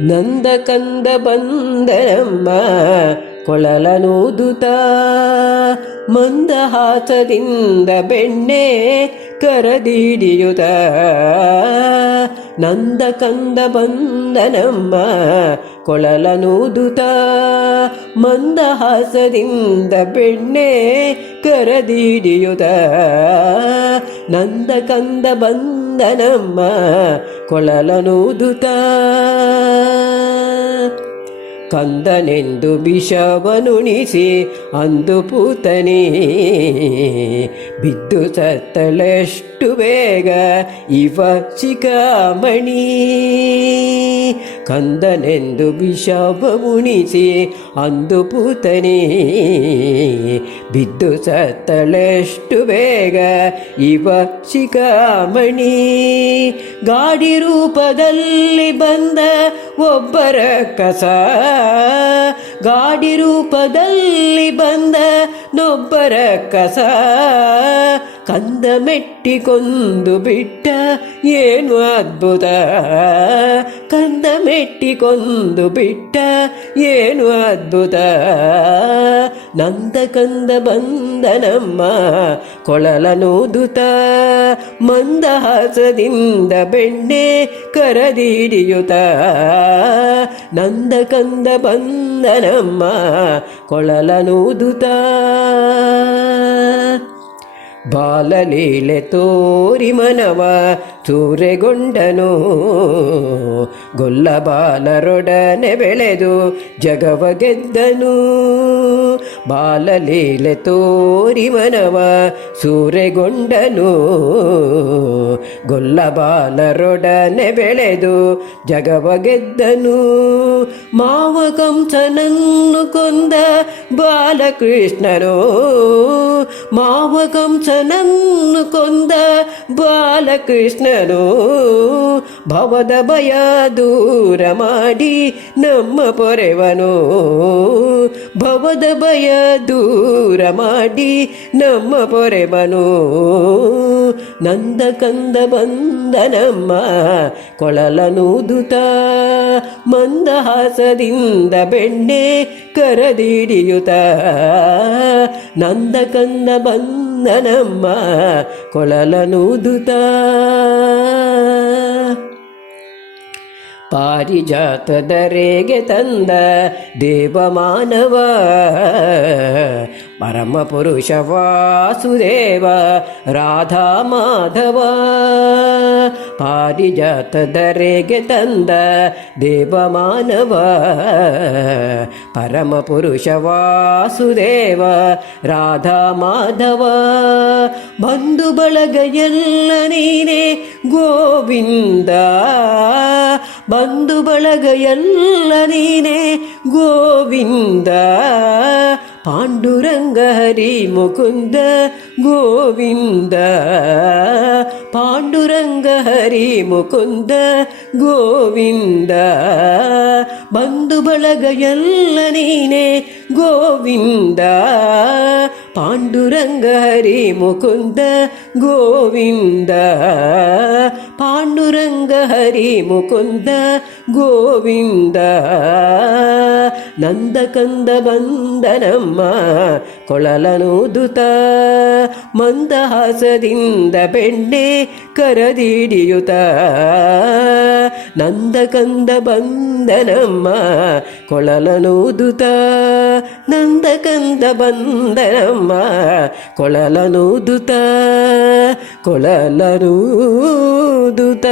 ನಂದ ಕಂದ ಬಂದರಮ್ಮ ಕೊಳಲನೂದುತ ಮಂದಹಾಸದಿಂದ ಬೆಣ್ಣೆ ಕರದಿಡಿಯುತ. ನಂದ ಕಂದ ಬಂದನಮ್ಮ ಕೊಳಲನೂದುತ ಮಂದಹಾಸದಿಂದ ಬೆಣ್ಣೆ ಕರದಿಡಿಯುತ. ನಂದ ಕಂದ ಬಂದನಮ್ಮ ಕೊಳಲನೂದುತ ಕಂದನೆಂದು ವಿಷವನುಣಿಸಿ ಅಂದು ಪೂತನೇ, ಬಿದ್ದು ಸತ್ತಳೆಷ್ಟು ಬೇಗ ಇವ ಚಿಕಾಮಣಿ ಕಂದನೆಂದು ವಿಷವ ಉಣಿಸಿ ಅಂದು ಪೂತನೇ, ಬಿದ್ದು ಸತ್ತಳೆಷ್ಟು ಬೇಗ ಇವ ಚಿಕಾಮಣಿ ಗಾಡಿ ರೂಪದಲ್ಲಿ ಬಂದ ಒಬ್ಬರ ಕಸ. ಗಾಡಿ ರೂಪದಲ್ಲಿ ಬಂದ ನೊಬ್ಬರ ಕಸ. ಕಂದ ಮೆಟ್ಟಿಕೊಂದು ಬಿಟ್ಟ ಏನು ಅದ್ಭುತ? ಕಂದ ಮೆಟ್ಟಿಕೊಂದು ಬಿಟ್ಟ ಏನು ಅದ್ಭುತ? ನಂದ ಕಂದ ಬಂದನಮ್ಮ, ಕೊಳಲನೂದುತ, ಮಂದಹಾಸದಿಂದ ಬೆಣ್ಣೆ ಕರದಿಡಿಯುತ. ನಂದ ಕಂದ ಬಂದನಮ್ಮ, ಕೊಳಲನೂದುತ. ಬಾಲಲೀಲೆ ತೋರಿ ಮನವ ಸೂರೆಗೊಂಡನು ಗೊಲ್ಲ ಬಾಲರೊಡನೆ ಬೆಳೆದು ಜಗವ ಗೆದ್ದನು. ಬಾಲಲೀಲೆ ತೋರಿ ಮನವ ಸೂರೆಗೊಂಡನು. ಗೊಲ್ಲ ಬಾಲರೊಡನೆ ಬೆಳೆದು ಜಗವ ಗೆದ್ದನು. ಮಾವ ಕಂಸನನ್ನು ಕೊಂದ ಬಾಲಕೃಷ್ಣನು. ಮಾವ ಕಂಸನನ್ನು ಕೊಂದ ಬಾಲಕೃಷ್ಣನು ಭವದ ಭಯ ದೂರ ಮಾಡಿ ನಮ್ಮ ಪೊರೆವನು. ಭವದ ಭಯ ದೂರ ಮಾಡಿ ನಮ್ಮ ಪೊರೆವನು. ನಂದ ಕಂದ ಬಂದನಮ್ಮ ಕೊಳಲನೂದುತ ಮಂದಹಾಸದಿಂದ ಬೆಣ್ಣೆ ಕರದಿಡಿಯುತ. ನಂದ ಕಂದ ಬಂದನಮ್ಮ ಕೊಳಲನೂದುತ ಪಾರಿಜಾತದರೆಗೆ ತಂದ ದೇವಮಾನವ ಪರಮ ಪುರುಷ ವಾಸುದೇವ ರಾಧಾ ಮಾಧವ ಪಾರಿಜಾತದರೆಗೆ ತಂದ ದೇವಮಾನವ ಪರಮ ಪುರುಷ ವಾಸುದೇವ ರಾಧಾ ಮಾಧವ ಬಂಧು ಬಳಗ ಎಲ್ಲ ನೀನೇ ಗೋವಿಂದ ಬಂಧು ಬಳಗ ಎಲ್ಲ ನೀನೇ ಗೋವಿಂದ ಪಾಂಡುರಂಗ ಹರಿ ಮುಕುಂದ ಗೋವಿಂದ ಪಾಂಡುರಂಗ ಹರಿ ಮುಕುಂದ ಗೋವಿಂದ ಬಂಧು ಬಳಗ ಎಲ್ಲ ನೀನೇ ಗೋವಿಂದ ಪಾಂಡುರಂಗ ಹರಿ ಮುಕುಂದ ಗೋವಿಂದ ಪಾಂಡುರಂಗ ಹರಿ ಮುಕುಂದ ಗೋವಿಂದ. ನಂದ ಕಂದ ಬಂದನಮ್ಮ ಕೊಳಲನೂದುತ ಮಂದಹಾಸದಿಂದ ಬೆಣ್ಣೆ ಕರದಿಡಿಯುತ. ನಂದ ಕಂದ ಬಂದನಮ್ಮ ಕೊಳಲನೂದುತ ನಂದ ಕಂದ ಬಂದನಮ್ಮ ಕೊಳಲನೂದುತ ಕೊಳಲನೂದುತ